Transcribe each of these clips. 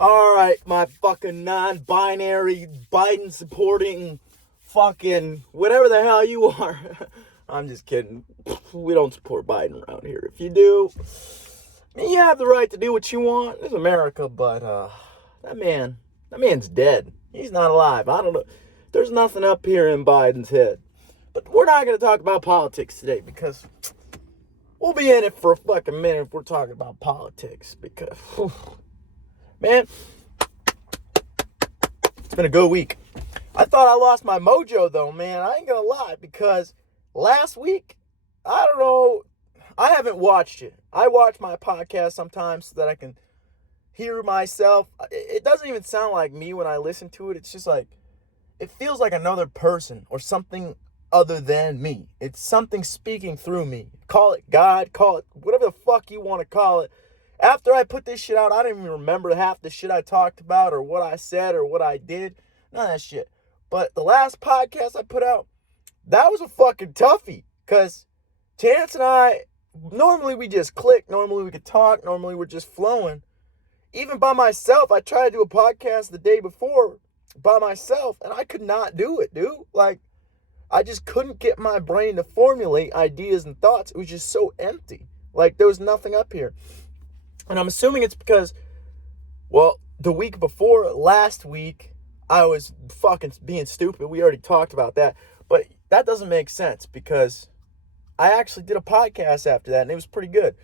Alright, my fucking non-binary, Biden-supporting fucking whatever the hell you are. I'm just kidding. We don't support Biden around here. If you do, you have the right to do what you want. It's America, but that man's dead. He's not alive. I don't know. There's nothing up here in Biden's head. But we're not going to talk about politics today because we'll be in it for a fucking minute if we're talking about politics. Because, man, it's been a good week. I thought I lost my mojo, though, man. I ain't going to lie, because last week, I don't know, I haven't watched it. I watch my podcast sometimes so that I can hear myself. It doesn't even sound like me when I listen to it. It's just like, it feels like another person or something other than me. It's something speaking through me. Call it God, call it whatever the fuck you want to call it. After I put this shit out, I don't even remember half the shit I talked about or what I said or what I did. None of that shit. But the last podcast I put out, that was a fucking toughie. Because Chance and I, normally we just click. Normally we could talk. Normally we're just flowing. Even by myself, I tried to do a podcast the day before by myself, and I could not do it, dude. Like, I just couldn't get my brain to formulate ideas and thoughts. It was just so empty. Like, there was nothing up here. And I'm assuming it's because, well, the week before, last week, I was fucking being stupid. We already talked about that. But that doesn't make sense because I actually did a podcast after that, and it was pretty good.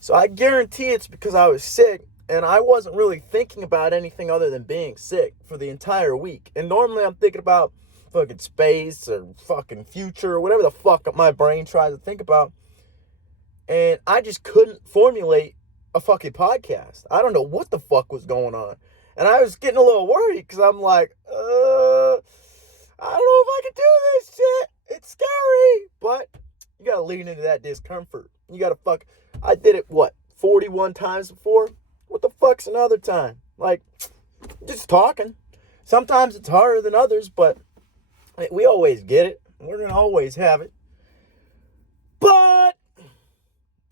So I guarantee it's because I was sick, and I wasn't really thinking about anything other than being sick for the entire week. And normally I'm thinking about fucking space or fucking future or whatever the fuck my brain tries to think about. And I just couldn't formulate a fucking podcast. I don't know what the fuck was going on. And I was getting a little worried because I'm like, I don't know if I can do this shit. It's scary. But you got to lean into that discomfort. You got to I did it, 41 times before? What the fuck's another time? Like, just talking. Sometimes it's harder than others, but we always get it. We're going to always have it. But,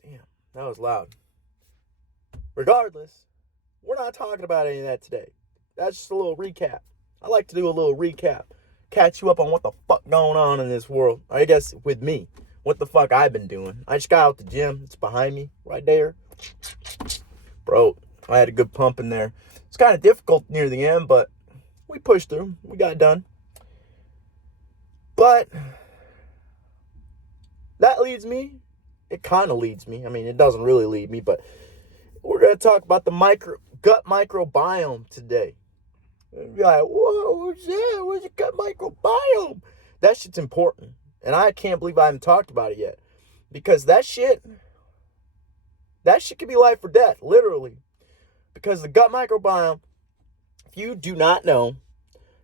damn, that was loud. Regardless, we're not talking about any of that today. That's just a little recap. I like to do a little recap. Catch you up on what the fuck going on in this world. I guess with me. What the fuck I've been doing. I just got out the gym. It's behind me. Right there. Bro, I had a good pump in there. It's kind of difficult near the end, but we pushed through. We got done. But that leads me. It kind of leads me. I mean, it doesn't really lead me, but we're going to talk about the gut microbiome today. You'll be like, whoa, what's that? What's your gut microbiome? That shit's important. And I can't believe I haven't talked about it yet. Because that shit could be life or death, literally. Because the gut microbiome, if you do not know,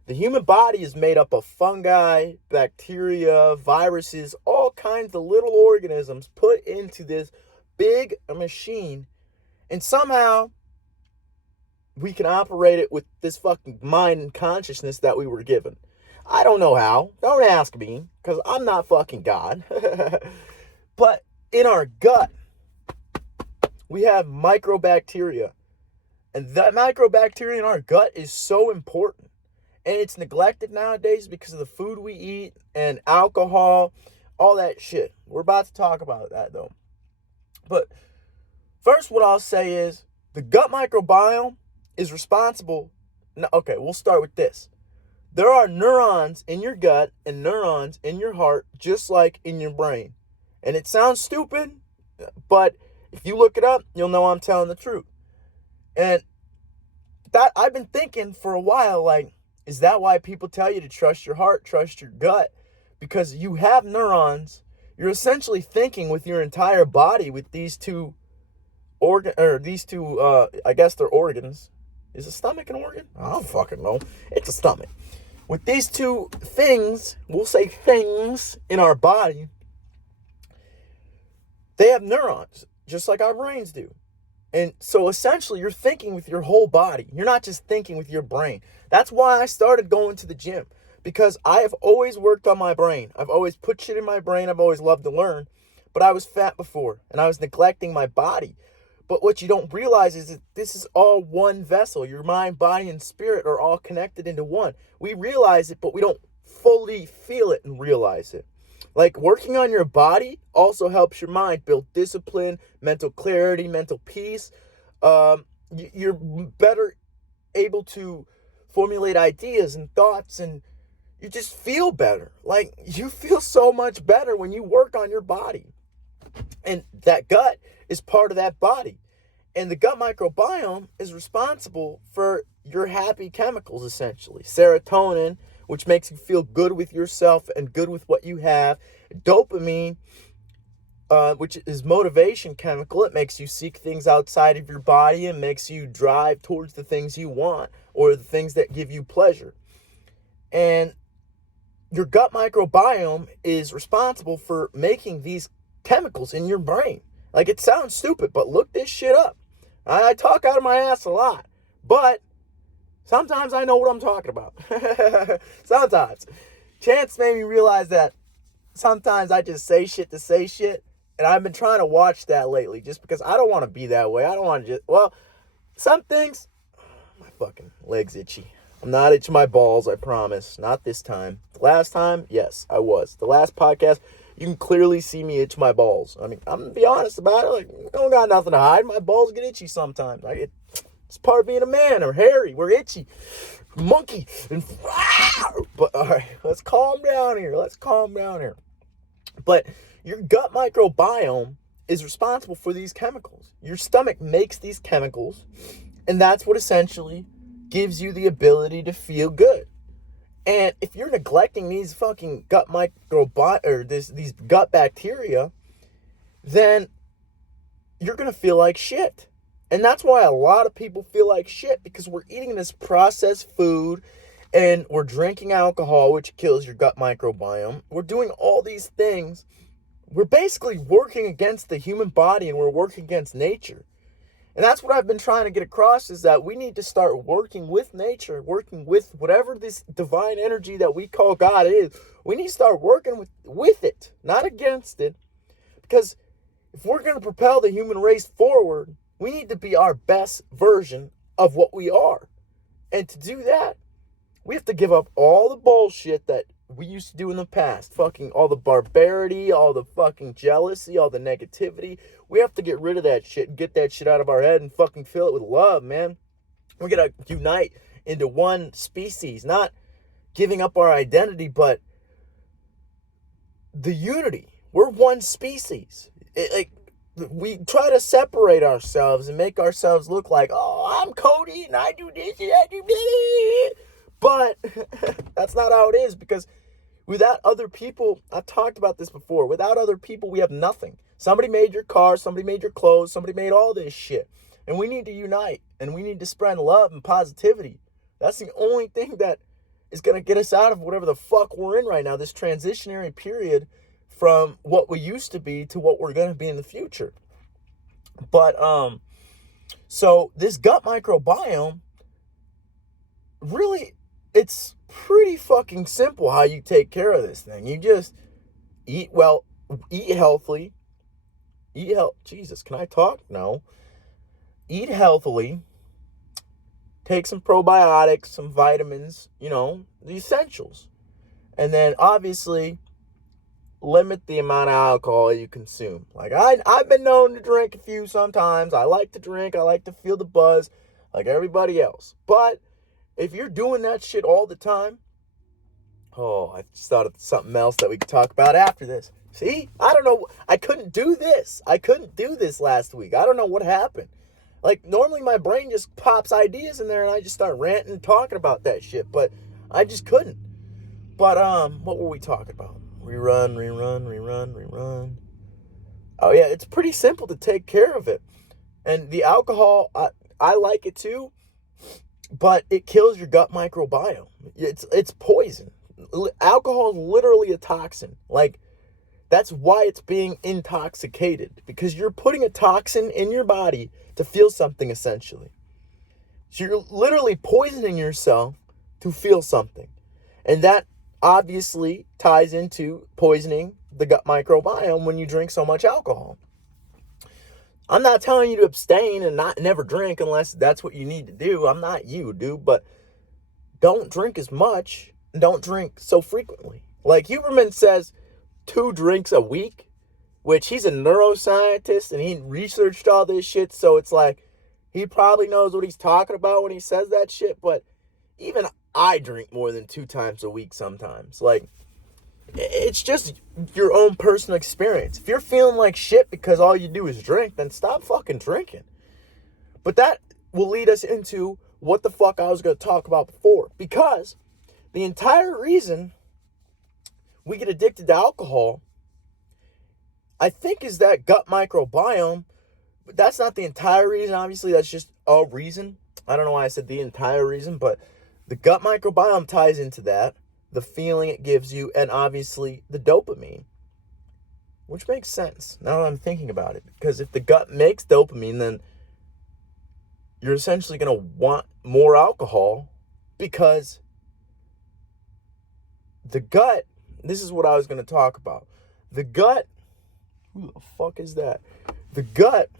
the human body is made up of fungi, bacteria, viruses, all kinds of little organisms put into this big machine. And somehow we can operate it with this fucking mind and consciousness that we were given. I don't know how. Don't ask me, because I'm not fucking God. But in our gut, we have microbacteria. And that microbacteria in our gut is so important. And it's neglected nowadays because of the food we eat and alcohol, all that shit. We're about to talk about that, though. But first, what I'll say is the gut microbiome is responsible. No, okay, we'll start with this. There are neurons in your gut and neurons in your heart, just like in your brain. And it sounds stupid, but if you look it up, you'll know I'm telling the truth. And that I've been thinking for a while, like, is that why people tell you to trust your heart, trust your gut? Because you have neurons. You're essentially thinking with your entire body with these two I guess they're organs. Is the stomach an organ? I don't fucking know. It's a stomach. With these two things, we'll say things in our body, they have neurons, just like our brains do. And so essentially you're thinking with your whole body. You're not just thinking with your brain. That's why I started going to the gym, because I have always worked on my brain. I've always put shit in my brain. I've always loved to learn, but I was fat before and I was neglecting my body. But what you don't realize is that this is all one vessel. Your mind, body, and spirit are all connected into one. We realize it, but we don't fully feel it and realize it. Like, working on your body also helps your mind build discipline, mental clarity, mental peace. You're better able to formulate ideas and thoughts, and you just feel better. Like, you feel so much better when you work on your body. And that gut is part of that body. And the gut microbiome is responsible for your happy chemicals, essentially. Serotonin, which makes you feel good with yourself and good with what you have. Dopamine, which is motivation chemical. It makes you seek things outside of your body and makes you drive towards the things you want or the things that give you pleasure. And your gut microbiome is responsible for making these chemicals in your brain. Like, it sounds stupid, but look this shit up. I talk out of my ass a lot, but sometimes I know what I'm talking about. Sometimes. Chance made me realize that sometimes I just say shit to say shit, and I've been trying to watch that lately just because I don't want to be that way. I don't want to just, well, some things, my fucking leg's itchy. I'm not itching my balls, I promise. Not this time. The last time, yes, I was. The last podcast, you can clearly see me itch my balls. I mean, I'm going to be honest about it. Like, I don't got nothing to hide. My balls get itchy sometimes. Like, it's part of being a man, or hairy. We're itchy. Monkey. And, but, all right, let's calm down here. But your gut microbiome is responsible for these chemicals. Your stomach makes these chemicals, and that's what essentially gives you the ability to feel good. And if you're neglecting these fucking gut microbiome, or these gut bacteria, then you're going to feel like shit. And that's why a lot of people feel like shit, because we're eating this processed food and we're drinking alcohol, which kills your gut microbiome. We're doing all these things. We're basically working against the human body, and we're working against nature. And that's what I've been trying to get across, is that we need to start working with nature, working with whatever this divine energy that we call God is. We need to start working with it, not against it. Because if we're going to propel the human race forward, we need to be our best version of what we are. And to do that, we have to give up all the bullshit that we used to do in the past. Fucking all the barbarity, all the fucking jealousy, all the negativity. We have to get rid of that shit and get that shit out of our head and fucking fill it with love, man. We're going to unite into one species, not giving up our identity, but the unity. We're one species. We try to separate ourselves and make ourselves look like, oh, I'm Cody and I do this and I do that. But that's not how it is, because without other people, I've talked about this before, without other people, we have nothing. Somebody made your car, somebody made your clothes, somebody made all this shit. And we need to unite, and we need to spread love and positivity. That's the only thing that is going to get us out of whatever the fuck we're in right now, this transitionary period from what we used to be to what we're going to be in the future. But, so this gut microbiome, really, it's pretty fucking simple how you take care of this thing. You just eat well, eat healthily, Jesus, can I talk? No. Eat healthily, take some probiotics, some vitamins, the essentials. And then obviously limit the amount of alcohol you consume. Like, I've been known to drink a few sometimes. I like to drink. I like to feel the buzz like everybody else. But if you're doing that shit all the time, I just thought of something else that we could talk about after this. See, I don't know. I couldn't do this last week. I don't know what happened. Like, normally my brain just pops ideas in there and I just start ranting and talking about that shit. But I just couldn't. But, what were we talking about? Rerun. Oh, yeah, it's pretty simple to take care of it. And the alcohol, I like it too, but it kills your gut microbiome. It's poison. Alcohol is literally a toxin. Like, that's why it's being intoxicated, because you're putting a toxin in your body to feel something, essentially. So you're literally poisoning yourself to feel something. And that obviously ties into poisoning the gut microbiome when you drink so much alcohol. I'm not telling you to abstain and never drink unless that's what you need to do. I'm not you, dude, but don't drink as much and don't drink so frequently. Like Huberman says, 2 drinks a week, which he's a neuroscientist and he researched all this shit. So it's like, he probably knows what he's talking about when he says that shit. But even I drink more than 2 times a week sometimes. Like, it's just your own personal experience. If you're feeling like shit because all you do is drink, then stop fucking drinking. But that will lead us into what the fuck I was going to talk about before. Because the entire reason we get addicted to alcohol, I think, is that gut microbiome. But that's not the entire reason. Obviously, that's just a reason. I don't know why I said the entire reason, but the gut microbiome ties into that. The feeling it gives you, and obviously the dopamine. Which makes sense now that I'm thinking about it. Because if the gut makes dopamine, then you're essentially going to want more alcohol, because the gut, this is what I was going to talk about. The gut, who the fuck is that? The gut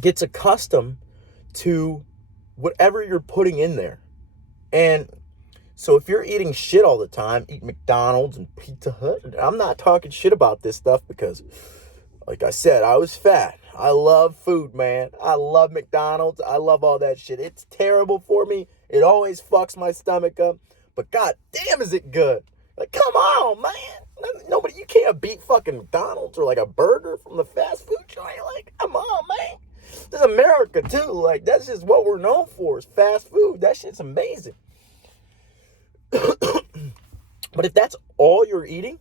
gets accustomed to whatever you're putting in there. And so if you're eating shit all the time, eat McDonald's and Pizza Hut, I'm not talking shit about this stuff because, like I said, I was fat. I love food, man. I love McDonald's. I love all that shit. It's terrible for me. It always fucks my stomach up. But god damn, is it good. Like, come on, man. Nobody, you can't beat fucking McDonald's or like a burger from the fast food joint. Like, come on, man. This is America, too. Like, that's just what we're known for, is fast food. That shit's amazing. But if that's all you're eating,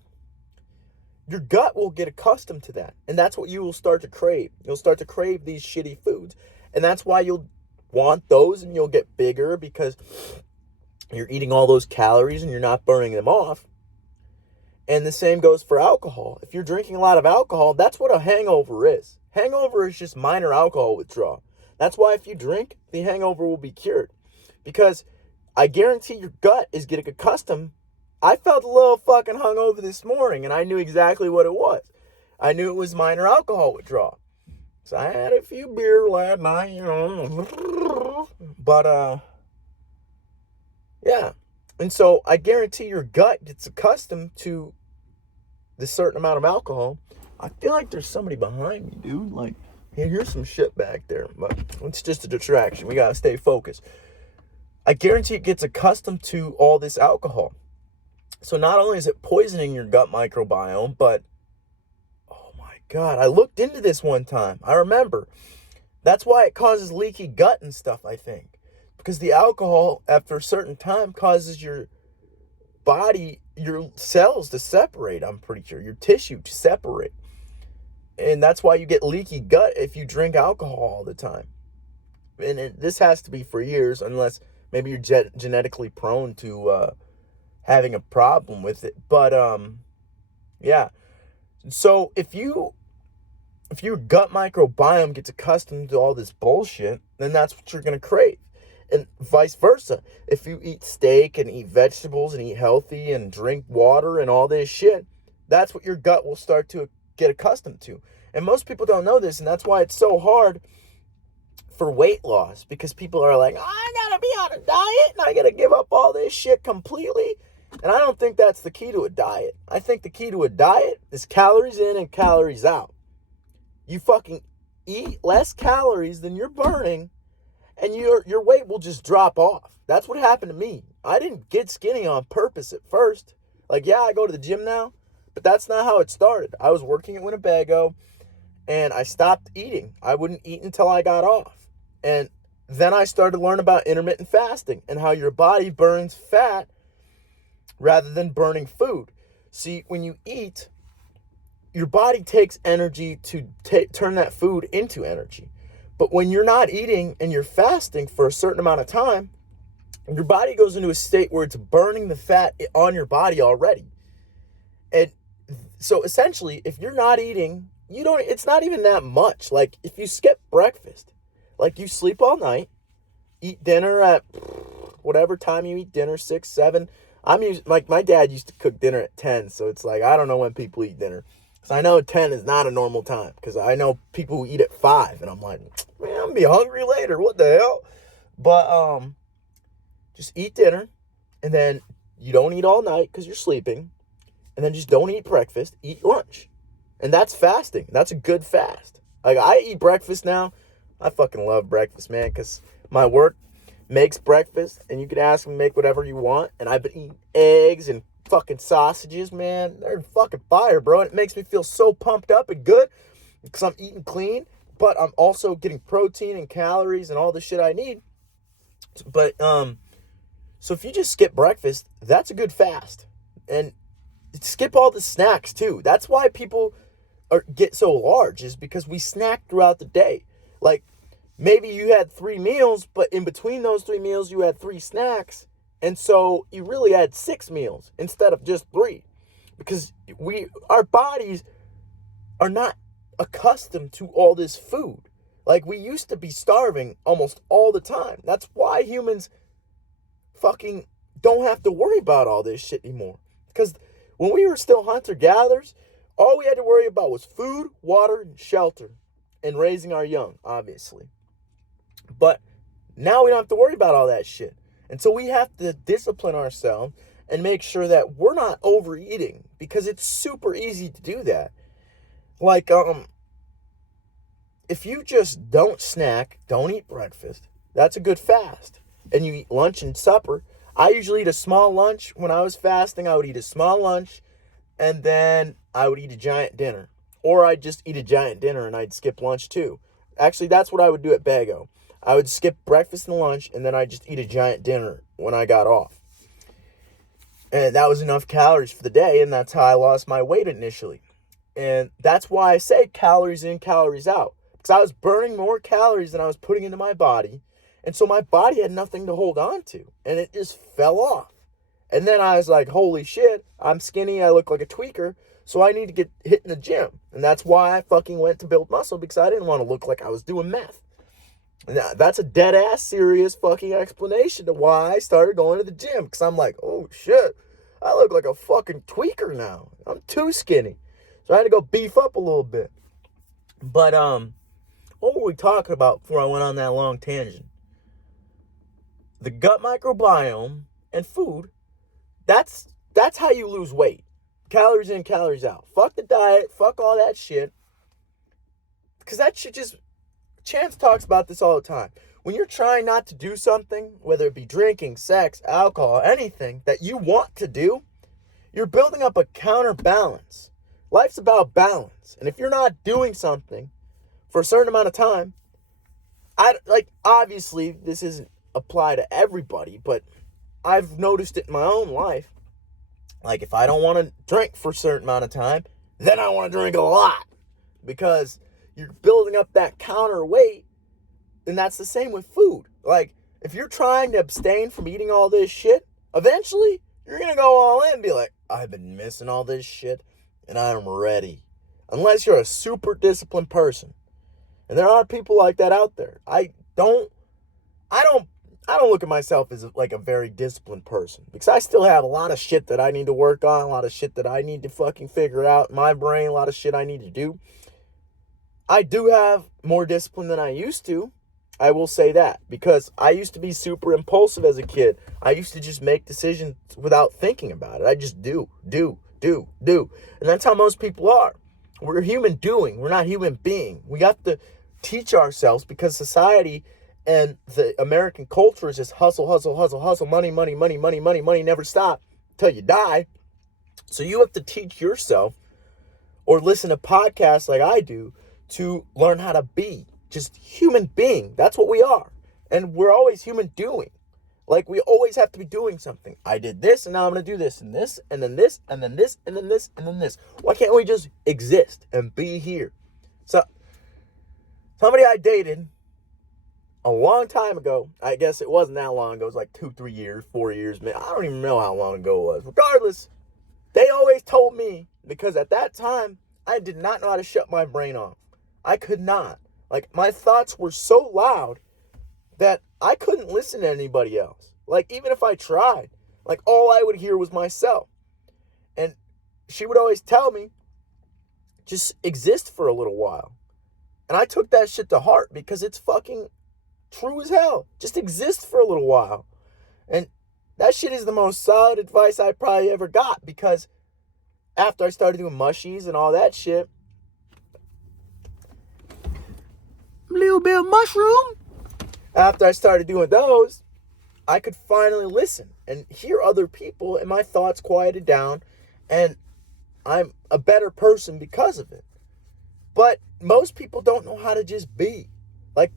your gut will get accustomed to that. And that's what you will start to crave. You'll start to crave these shitty foods. And that's why you'll want those and you'll get bigger, because you're eating all those calories and you're not burning them off. And the same goes for alcohol. If you're drinking a lot of alcohol, that's what a hangover is. Hangover is just minor alcohol withdrawal. That's why if you drink, the hangover will be cured. Because I guarantee your gut is getting accustomed. I felt a little fucking hungover this morning, and I knew exactly what it was. I knew it was minor alcohol withdrawal. So I had a few beer last night, you know. But, yeah. And so I guarantee your gut gets accustomed to this certain amount of alcohol. I feel like there's somebody behind me, dude. Like, here's some shit back there. But it's just a distraction. We gotta stay focused. I guarantee it gets accustomed to all this alcohol. So not only is it poisoning your gut microbiome, but, oh my God, I looked into this one time. I remember. That's why it causes leaky gut and stuff, I think. Because the alcohol, after a certain time, causes your body, your cells to separate, I'm pretty sure. Your tissue to separate. And that's why you get leaky gut if you drink alcohol all the time. And this has to be for years, unless maybe you're genetically prone to having a problem with it. But, yeah. So if your gut microbiome gets accustomed to all this bullshit, then that's what you're going to crave. And vice versa. If you eat steak and eat vegetables and eat healthy and drink water and all this shit, that's what your gut will start to get accustomed to. And most people don't know this, and that's why it's so hard for weight loss, because people are like, oh, I gotta be on a diet and I gotta give up all this shit completely. And I don't think that's the key to a diet. I think the key to a diet is calories in and calories out. You fucking eat less calories than you're burning, and your weight will just drop off. That's what happened to me. I didn't get skinny on purpose at first. Like, yeah, I go to the gym now, but that's not how it started. I was working at Winnebago, and I stopped eating. I wouldn't eat until I got off. And then I started to learn about intermittent fasting and how your body burns fat rather than burning food. See, when you eat, your body takes energy to turn that food into energy. But when you're not eating and you're fasting for a certain amount of time, your body goes into a state where it's burning the fat on your body already. And so essentially, if you're not eating, it's not even that much. Like, if you skip breakfast, like you sleep all night, eat dinner at whatever time you eat dinner, 6, 7. Like, my dad used to cook dinner at 10, so it's like, I don't know when people eat dinner. Because I know 10 is not a normal time. Because I know people who eat at 5. And I'm like, man, I'm going to be hungry later. What the hell? But just eat dinner. And then you don't eat all night because you're sleeping. And then just don't eat breakfast. Eat lunch. And that's fasting. That's a good fast. Like, I eat breakfast now. I fucking love breakfast, man. Because my work makes breakfast. And you can ask them to make whatever you want. And I've been eating eggs and fucking sausages, man. They're fucking fire, bro. And it makes me feel so pumped up and good because I'm eating clean, but I'm also getting protein and calories and all the shit I need. But so if you just skip breakfast, that's a good fast. And skip all the snacks too. That's why people get so large, is because we snack throughout the day. Like, maybe you had 3 meals, but in between those 3 meals you had 3 snacks. And so you really had 6 meals instead of just 3, because our bodies are not accustomed to all this food. Like, we used to be starving almost all the time. That's why humans fucking don't have to worry about all this shit anymore. Because when we were still hunter-gatherers, all we had to worry about was food, water, and shelter, and raising our young, obviously. But now we don't have to worry about all that shit. And so we have to discipline ourselves and make sure that we're not overeating, because it's super easy to do that. Like, if you just don't snack, don't eat breakfast, that's a good fast. And you eat lunch and supper. I usually eat a small lunch. When I was fasting, I would eat a small lunch, and then I would eat a giant dinner. Or I'd just eat a giant dinner and I'd skip lunch too. Actually, that's what I would do at Bago. I would skip breakfast and lunch, and then I'd just eat a giant dinner when I got off. And that was enough calories for the day, and that's how I lost my weight initially. And that's why I say calories in, calories out. Because I was burning more calories than I was putting into my body. And so my body had nothing to hold on to. And it just fell off. And then I was like, holy shit, I'm skinny, I look like a tweaker, so I need to get hit in the gym. And that's why I fucking went to build muscle, because I didn't want to look like I was doing meth. Now, that's a dead-ass serious fucking explanation to why I started going to the gym. Because I'm like, oh, shit, I look like a fucking tweaker now. I'm too skinny. So I had to go beef up a little bit. But, what were we talking about before I went on that long tangent? The gut microbiome and food, that's how you lose weight. Calories in, calories out. Fuck the diet. Fuck all that shit. Because that shit just... Chance talks about this all the time. When you're trying not to do something, whether it be drinking, sex, alcohol, anything that you want to do, you're building up a counterbalance. Life's about balance. And if you're not doing something for a certain amount of time, obviously this isn't apply to everybody, but I've noticed it in my own life. Like, if I don't want to drink for a certain amount of time, then I want to drink a lot, because you're building up that counterweight. And that's the same with food. Like, if you're trying to abstain from eating all this shit, eventually you're going to go all in and be like, I've been missing all this shit and I'm ready. Unless you're a super disciplined person. And there are people like that out there. I don't look at myself as like a very disciplined person, because I still have a lot of shit that I need to work on, a lot of shit that I need to fucking figure out in my brain, a lot of shit I need to do. I do have more discipline than I used to. I will say that, because I used to be super impulsive as a kid. I used to just make decisions without thinking about it. I just do. And that's how most people are. We're human doing. We're not human being. We have to teach ourselves, because society and the American culture is just hustle, money, never stop till you die. So you have to teach yourself, or listen to podcasts like I do, to learn how to be just human being. That's what we are. And we're always human doing. Like, we always have to be doing something. I did this, and now I'm going to do this, and this, and then this, and then this, and then this, and then this. Why can't we just exist and be here? So, somebody I dated a long time ago, I guess it wasn't that long ago, it was like 2, 3 years, 4 years, man, I don't even know how long ago it was. Regardless, they always told me, because at that time, I did not know how to shut my brain off. I could not. Like, my thoughts were so loud that I couldn't listen to anybody else. Like, even if I tried, like, all I would hear was myself. And she would always tell me, just exist for a little while. And I took that shit to heart because it's fucking true as hell. Just exist for a little while. And that shit is the most solid advice I probably ever got, because after I started doing mushies and all that shit, a little bit of mushroom. After I started doing those, I could finally listen and hear other people, and my thoughts quieted down, and I'm a better person because of it. But most people don't know how to just be. Like,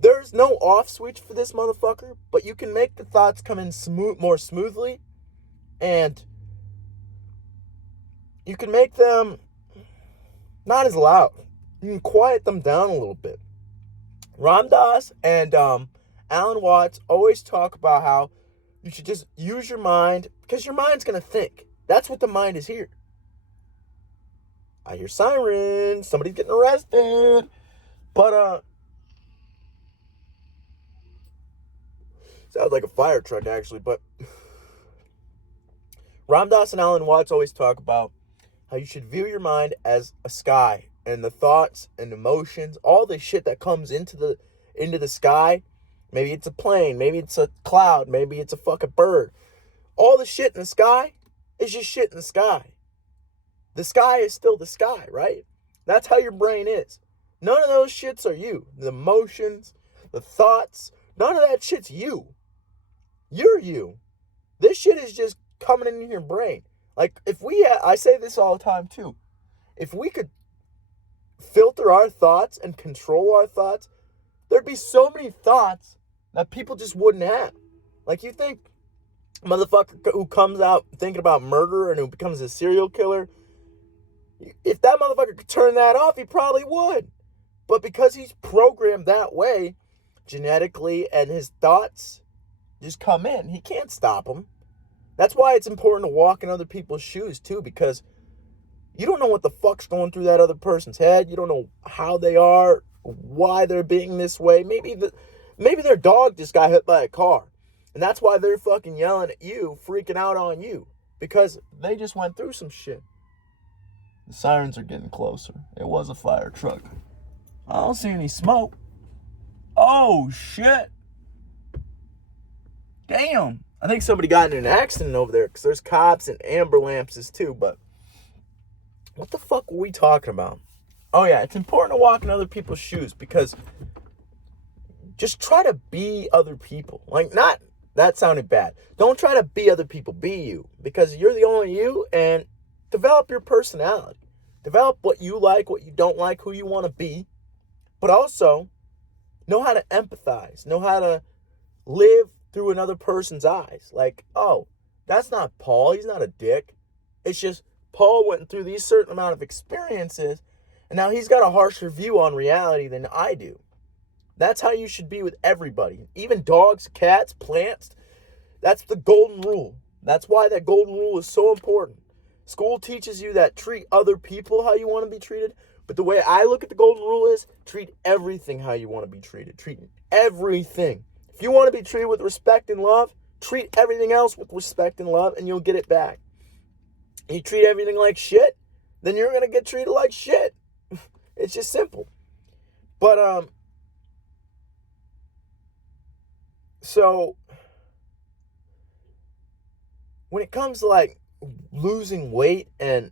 there's no off switch for this motherfucker, but you can make the thoughts come in more smoothly, and you can make them not as loud. You can quiet them down a little bit. Ram Dass and Alan Watts always talk about how you should just use your mind, because your mind's going to think. That's what the mind is here. I hear sirens. Somebody's getting arrested. But, sounds like a fire truck, actually. But Ram Dass and Alan Watts always talk about how you should view your mind as a sky, and the thoughts and emotions, all the shit that comes into the sky. Maybe it's a plane, maybe it's a cloud, maybe it's a fucking bird. All the shit in the sky is just shit in the sky. The sky is still the sky, right? That's how your brain is. None of those shits are you. The emotions, the thoughts, none of that shit's you. You're you. This shit is just coming in your brain. Like, I say this all the time too. If we could filter our thoughts and control our thoughts, there'd be so many thoughts that people just wouldn't have. Like, you think a motherfucker who comes out thinking about murder and who becomes a serial killer, if that motherfucker could turn that off, he probably would. But because he's programmed that way genetically and his thoughts just come in, he can't stop them. That's why it's important to walk in other people's shoes too, because you don't know what the fuck's going through that other person's head. You don't know how they are, why they're being this way. Maybe their dog just got hit by a car, and that's why they're fucking yelling at you, freaking out on you, because they just went through some shit. The sirens are getting closer. It was a fire truck. I don't see any smoke. Oh, shit. Damn. I think somebody got in an accident over there, because there's cops and ambulances too, but what the fuck were we talking about? Oh yeah, it's important to walk in other people's shoes, because just try to be other people. Like, not, that sounded bad. Don't try to be other people, be you, because you're the only you, and develop your personality. Develop what you like, what you don't like, who you want to be, but also know how to empathize, know how to live through another person's eyes. Like, oh, that's not Paul. He's not a dick. It's just Paul went through these certain amount of experiences, and now he's got a harsher view on reality than I do. That's how you should be with everybody. Even dogs, cats, plants. That's the golden rule. That's why that golden rule is so important. School teaches you that treat other people how you want to be treated. But the way I look at the golden rule is treat everything how you want to be treated. Treat everything. If you want to be treated with respect and love, treat everything else with respect and love, and you'll get it back. You treat everything like shit, then you're going to get treated like shit. It's just simple. But, so, when it comes to, like, losing weight and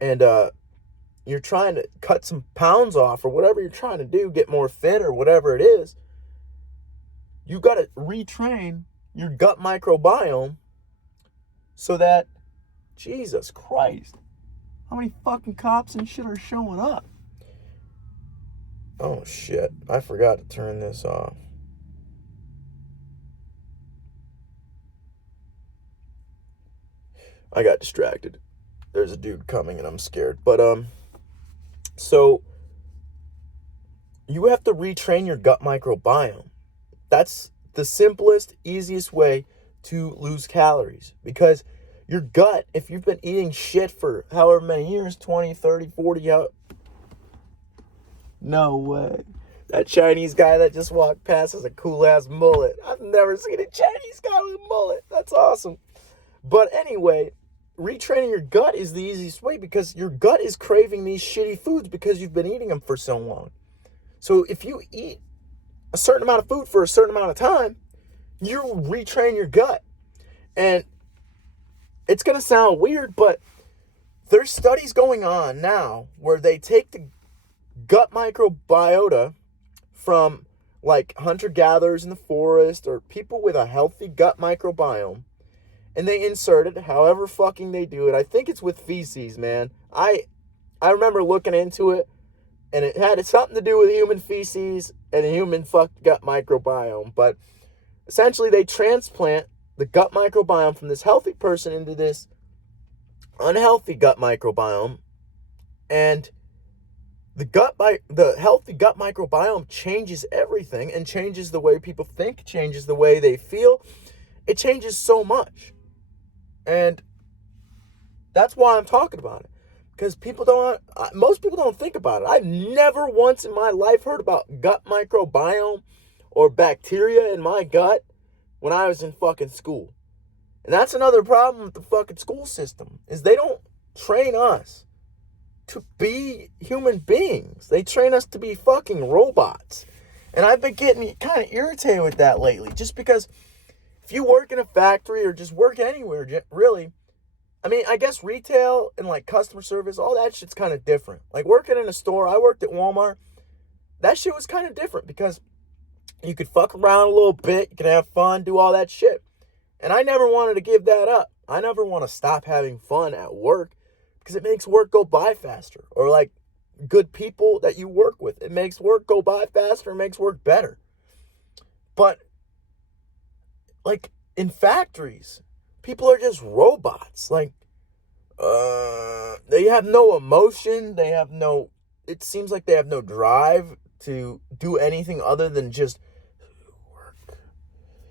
you're trying to cut some pounds off, or whatever you're trying to do, get more fit or whatever it is, you got to retrain your gut microbiome so that, Jesus Christ, how many fucking cops and shit are showing up? Oh shit, I forgot to turn this off. I got distracted. There's a dude coming and I'm scared. But, so you have to retrain your gut microbiome. That's the simplest, easiest way to lose calories, because your gut, if you've been eating shit for however many years, 20, 30, 40, no way. That Chinese guy that just walked past has a cool-ass mullet. I've never seen a Chinese guy with a mullet. That's awesome. But anyway, retraining your gut is the easiest way because your gut is craving these shitty foods because you've been eating them for so long. So if you eat a certain amount of food for a certain amount of time, you retrain your gut. And it's going to sound weird, but there's studies going on now where they take the gut microbiota from like hunter-gatherers in the forest or people with a healthy gut microbiome, and they insert it however fucking they do it. I think it's with feces, man. I remember looking into it, and it had something to do with human feces and the human gut microbiome. But essentially, they transplant the gut microbiome from this healthy person into this unhealthy gut microbiome, and the healthy gut microbiome changes everything and changes the way people think, changes the way they feel. It changes so much. And that's why I'm talking about it. Because most people don't think about it. I've never once in my life heard about gut microbiome or bacteria in my gut when I was in fucking school. And that's another problem with the fucking school system, is they don't train us to be human beings. They train us to be fucking robots. And I've been getting kind of irritated with that lately, just because if you work in a factory or just work anywhere, really, I mean, I guess retail and like customer service, all that shit's kind of different. Like working in a store, I worked at Walmart. That shit was kind of different because you could fuck around a little bit, you can have fun, do all that shit. And I never wanted to give that up. I never want to stop having fun at work because it makes work go by faster. Or like good people that you work with, it makes work go by faster, it makes work better. But like in factories, people are just robots. Like, they have no emotion. It seems like they have no drive to do anything other than just work.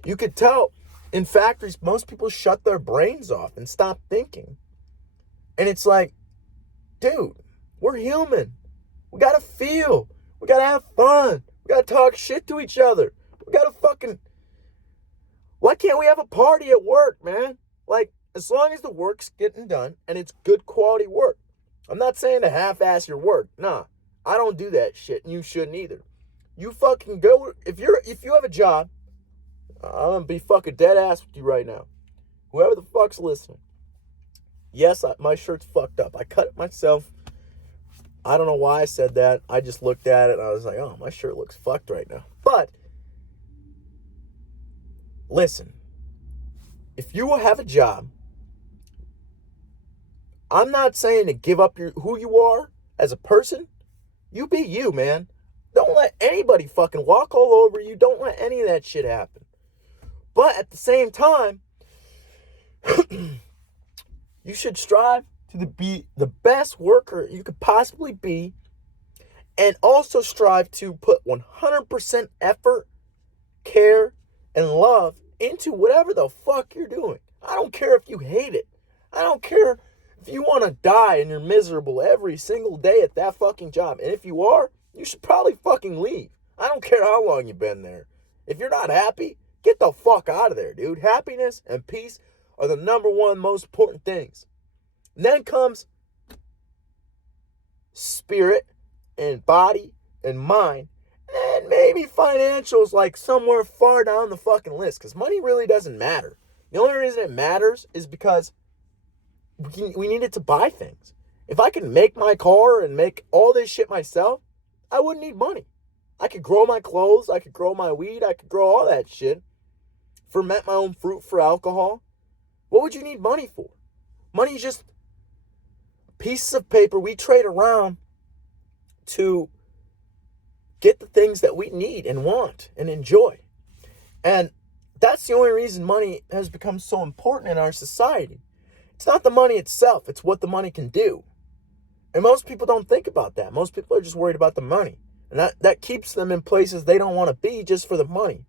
You could tell in factories, most people shut their brains off and stop thinking. And it's like, dude, we're human. We gotta feel. We gotta have fun. We gotta talk shit to each other. We gotta why can't we have a party at work, man? Like, as long as the work's getting done and it's good quality work. I'm not saying to half-ass your work. Nah, I don't do that shit, and you shouldn't either. You fucking go, if you have a job, I'm gonna be fucking dead ass with you right now. Whoever the fuck's listening. Yes, my shirt's fucked up. I cut it myself. I don't know why I said that. I just looked at it and I was like, oh, my shirt looks fucked right now. But listen, if you have a job, I'm not saying to give up who you are as a person. You be you, man. Don't let anybody fucking walk all over you. Don't let any of that shit happen. But at the same time, you should strive to be the best worker you could possibly be, and also strive to put 100% effort, care, and love into whatever the fuck you're doing. I don't care if you hate it. I don't care if you want to die and you're miserable every single day at that fucking job. And if you are, you should probably fucking leave. I don't care how long you've been there. If you're not happy, get the fuck out of there, dude. Happiness and peace are the number one most important things. And then comes spirit and body and mind. And maybe financials, like somewhere far down the fucking list. Because money really doesn't matter. The only reason it matters is because we need it to buy things. If I can make my car and make all this shit myself, I wouldn't need money. I could grow my clothes. I could grow my weed. I could grow all that shit. Ferment my own fruit for alcohol. What would you need money for? Money's just pieces of paper we trade around to get the things that we need and want and enjoy. And that's the only reason money has become so important in our society. It's not the money itself, it's what the money can do. And most people don't think about that. Most people are just worried about the money. And that keeps them in places they don't want to be just for the money.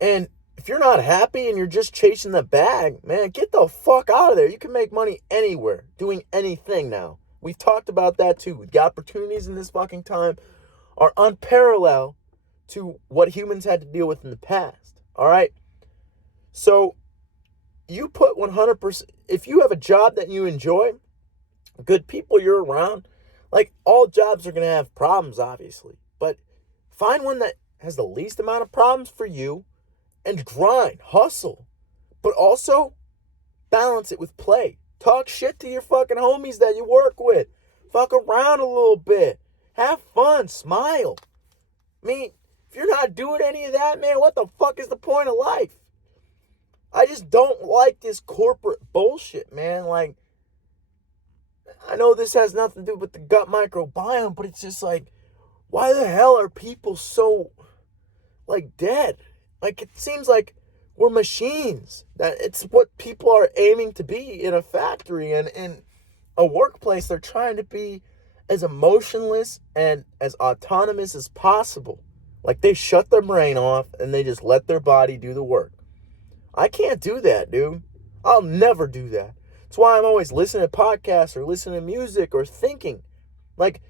And if you're not happy and you're just chasing the bag, man, get the fuck out of there. You can make money anywhere, doing anything now. We've talked about that too. The opportunities in this fucking time are unparalleled to what humans had to deal with in the past. All right? So you put 100%, if you have a job that you enjoy, good people you're around, like all jobs are going to have problems, obviously, but find one that has the least amount of problems for you and grind, hustle, but also balance it with play. Talk shit to your fucking homies that you work with. Fuck around a little bit. Have fun. Smile. I mean, if you're not doing any of that, man, what the fuck is the point of life? I just don't like this corporate bullshit, man. Like, I know this has nothing to do with the gut microbiome, but it's just like, why the hell are people so, like, dead? Like, it seems like we're machines. That it's what people are aiming to be in a factory and in a workplace. They're trying to be as emotionless and as autonomous as possible. Like, they shut their brain off and they just let their body do the work. I can't do that, dude. I'll never do that. That's why I'm always listening to podcasts or listening to music or thinking. Like,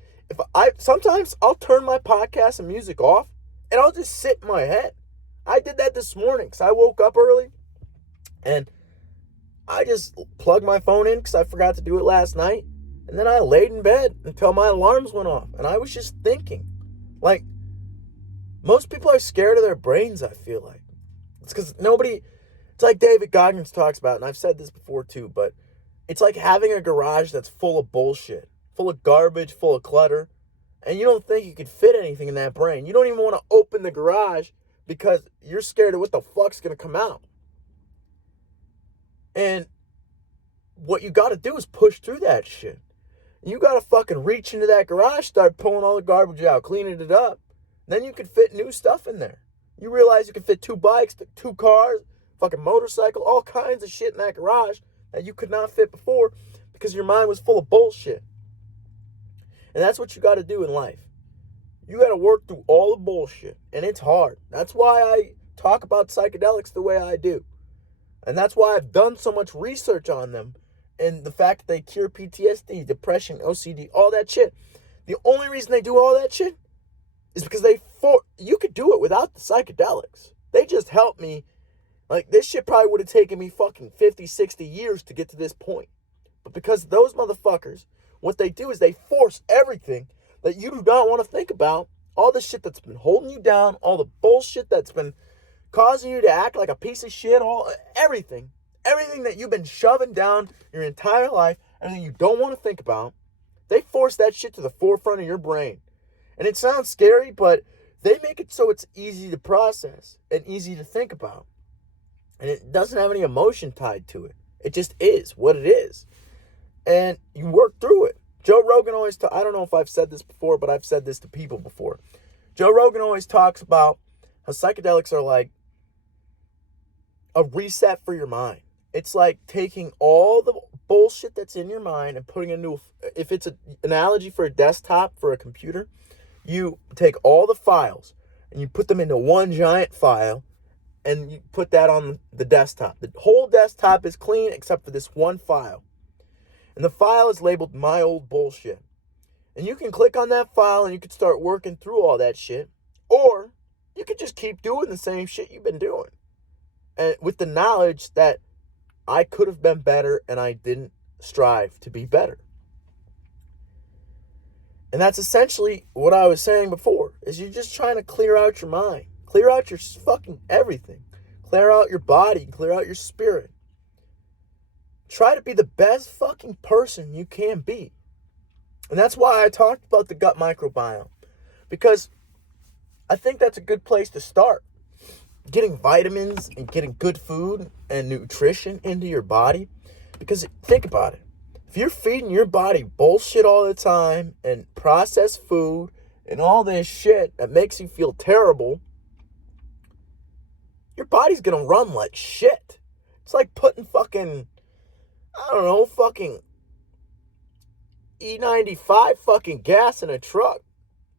sometimes I'll turn my podcast and music off and I'll just sit in my head. I did that this morning because I woke up early and I just plugged my phone in because I forgot to do it last night. And then I laid in bed until my alarms went off. And I was just thinking. Like, most people are scared of their brains, I feel like. It's because it's like David Goggins talks about, and I've said this before too, but it's like having a garage that's full of bullshit, full of garbage, full of clutter, and you don't think you could fit anything in that brain. You don't even want to open the garage because you're scared of what the fuck's going to come out. And what you got to do is push through that shit. You got to fucking reach into that garage, start pulling all the garbage out, cleaning it up. Then you can fit new stuff in there. You realize you can fit 2 bikes, 2 cars, fucking motorcycle, all kinds of shit in that garage that you could not fit before because your mind was full of bullshit. And that's what you got to do in life. You got to work through all the bullshit, and it's hard. That's why I talk about psychedelics the way I do. And that's why I've done so much research on them and the fact that they cure PTSD, depression, OCD, all that shit. The only reason they do all that shit is because you could do it without the psychedelics. They just helped me. Like, this shit probably would have taken me fucking 50, 60 years to get to this point. But because those motherfuckers, what they do is they force everything that you do not want to think about, all the shit that's been holding you down, all the bullshit that's been causing you to act like a piece of shit, everything that you've been shoving down your entire life, everything you don't want to think about, they force that shit to the forefront of your brain. And it sounds scary, but they make it so it's easy to process and easy to think about. And it doesn't have any emotion tied to it. It just is what it is. And you work through it. Joe Rogan always I don't know if I've said this before, but I've said this to people before. Joe Rogan always talks about how psychedelics are like a reset for your mind. It's like taking all the bullshit that's in your mind and putting it into, if it's an analogy for a desktop, for a computer, you take all the files and you put them into one giant file and you put that on the desktop. The whole desktop is clean except for this one file. And the file is labeled my old bullshit. And you can click on that file and you can start working through all that shit. Or you could just keep doing the same shit you've been doing. And with the knowledge that I could have been better and I didn't strive to be better. And that's essentially what I was saying before, is you're just trying to clear out your mind. Clear out your fucking everything. Clear out your body. Clear out your spirit. Try to be the best fucking person you can be. And that's why I talked about the gut microbiome. Because I think that's a good place to start. Getting vitamins and getting good food and nutrition into your body. Because think about it. If you're feeding your body bullshit all the time and processed food and all this shit that makes you feel terrible, your body's gonna run like shit. It's like putting fucking, fucking E95 fucking gas in a truck.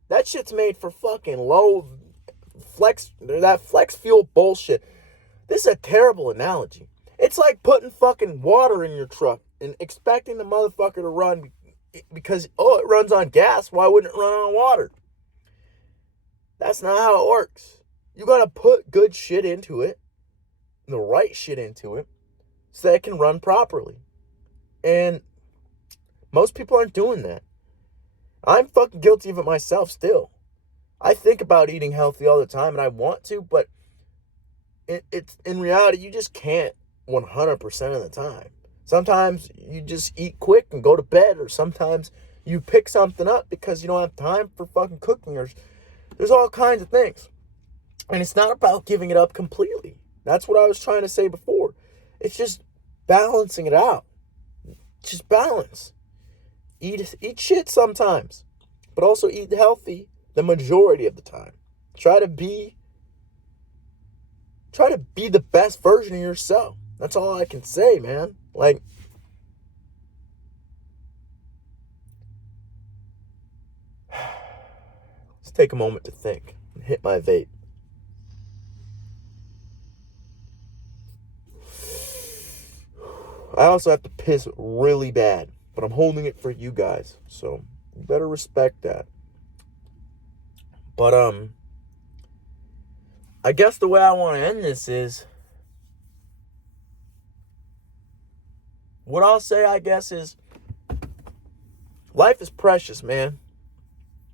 That shit's made for fucking low that flex fuel bullshit. This is a terrible analogy. It's like putting fucking water in your truck and expecting the motherfucker to run because, it runs on gas. Why wouldn't it run on water? That's not how it works. You got to put good shit into it, the right shit into it, so that it can run properly. And most people aren't doing that. I'm fucking guilty of it myself still. I think about eating healthy all the time, and I want to, but it's in reality, you just can't 100% of the time. Sometimes you just eat quick and go to bed, or sometimes you pick something up because you don't have time for fucking cooking, or there's all kinds of things. And it's not about giving it up completely. That's what I was trying to say before. It's just balancing it out. Just balance. Eat shit sometimes, but also eat healthy the majority of the time. Try to be the best version of yourself. That's all I can say, man. Like, let's take a moment to think and hit my vape. I also have to piss really bad, but I'm holding it for you guys, so you better respect that. But I guess the way I want to end this is, what I'll say, I guess, is life is precious, man.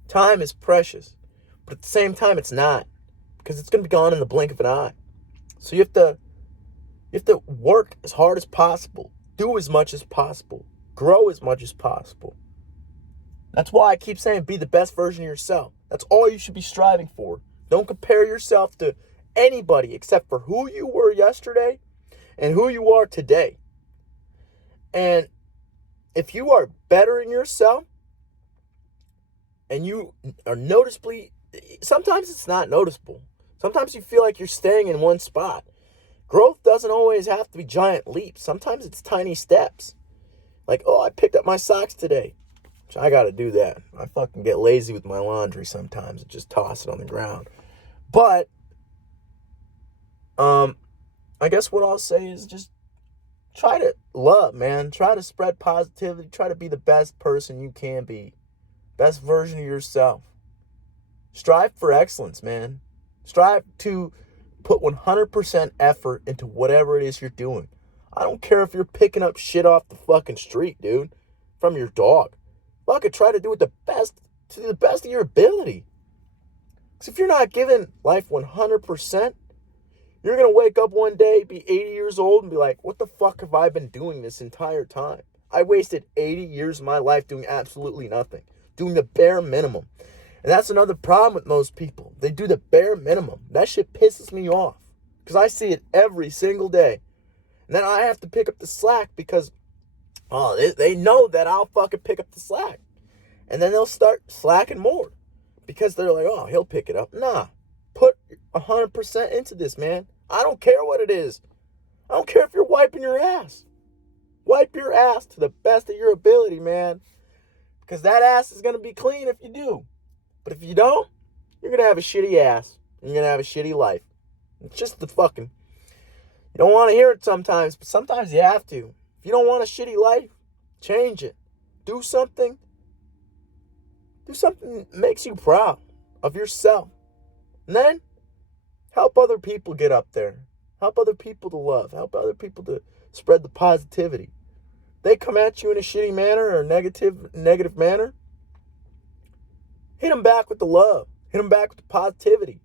Time is precious, but at the same time, it's not, because it's gonna be gone in the blink of an eye. So you have to work as hard as possible, do as much as possible, grow as much as possible. That's why I keep saying be the best version of yourself. That's all you should be striving for. Don't compare yourself to anybody except for who you were yesterday and who you are today. And if you are bettering yourself and you are noticeably, sometimes it's not noticeable. Sometimes you feel like you're staying in one spot. Growth doesn't always have to be giant leaps. Sometimes it's tiny steps. Like, oh, I picked up my socks today. Which I got to do that. I fucking get lazy with my laundry sometimes and just toss it on the ground. But, I guess what I'll say is just try to love, man. Try to spread positivity. Try to be the best person you can be. Best version of yourself. Strive for excellence, man. Strive to put 100% effort into whatever it is you're doing. I don't care if you're picking up shit off the fucking street, dude, from your dog. Fucking try to do it to the best of your ability. Because if you're not giving life 100%, you're going to wake up one day, be 80 years old, and be like, what the fuck have I been doing this entire time? I wasted 80 years of my life doing absolutely nothing, doing the bare minimum. And that's another problem with most people. They do the bare minimum. That shit pisses me off because I see it every single day. And then I have to pick up the slack because, they know that I'll fucking pick up the slack. And then they'll start slacking more because they're like, oh, he'll pick it up. Nah, put 100% into this, man. I don't care what it is. I don't care if you're wiping your ass. Wipe your ass to the best of your ability, man. Because that ass is going to be clean if you do. But if you don't, you're going to have a shitty ass. You're going to have a shitty life. It's just the fucking... You don't want to hear it sometimes, but sometimes you have to. If you don't want a shitty life, change it. Do something. Do something that makes you proud of yourself. And then, help other people get up there. Help other people to love. Help other people to spread the positivity. They come at you in a shitty manner or a negative manner. Hit them back with the love. Hit them back with the positivity.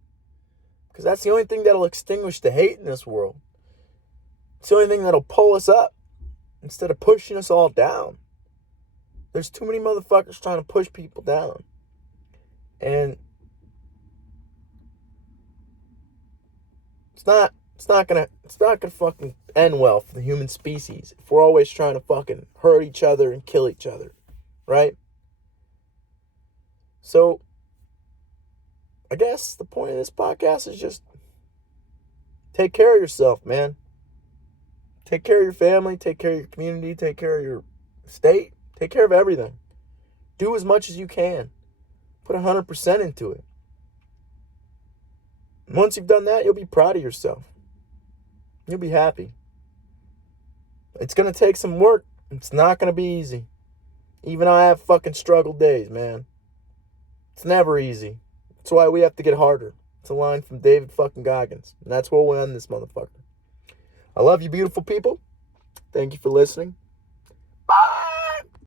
Because that's the only thing that'll extinguish the hate in this world. It's the only thing that'll pull us up instead of pushing us all down. There's too many motherfuckers trying to push people down. And it's not gonna fucking end well for the human species if we're always trying to fucking hurt each other and kill each other. Right? So, I guess the point of this podcast is just take care of yourself, man. Take care of your family, take care of your community, take care of your state, take care of everything. Do as much as you can. Put 100% into it. And once you've done that, you'll be proud of yourself. You'll be happy. It's going to take some work. It's not going to be easy. Even I have fucking struggled days, man. It's never easy. That's why we have to get harder. It's a line from David fucking Goggins. And that's where we'll end this motherfucker. I love you, beautiful people. Thank you for listening. Bye.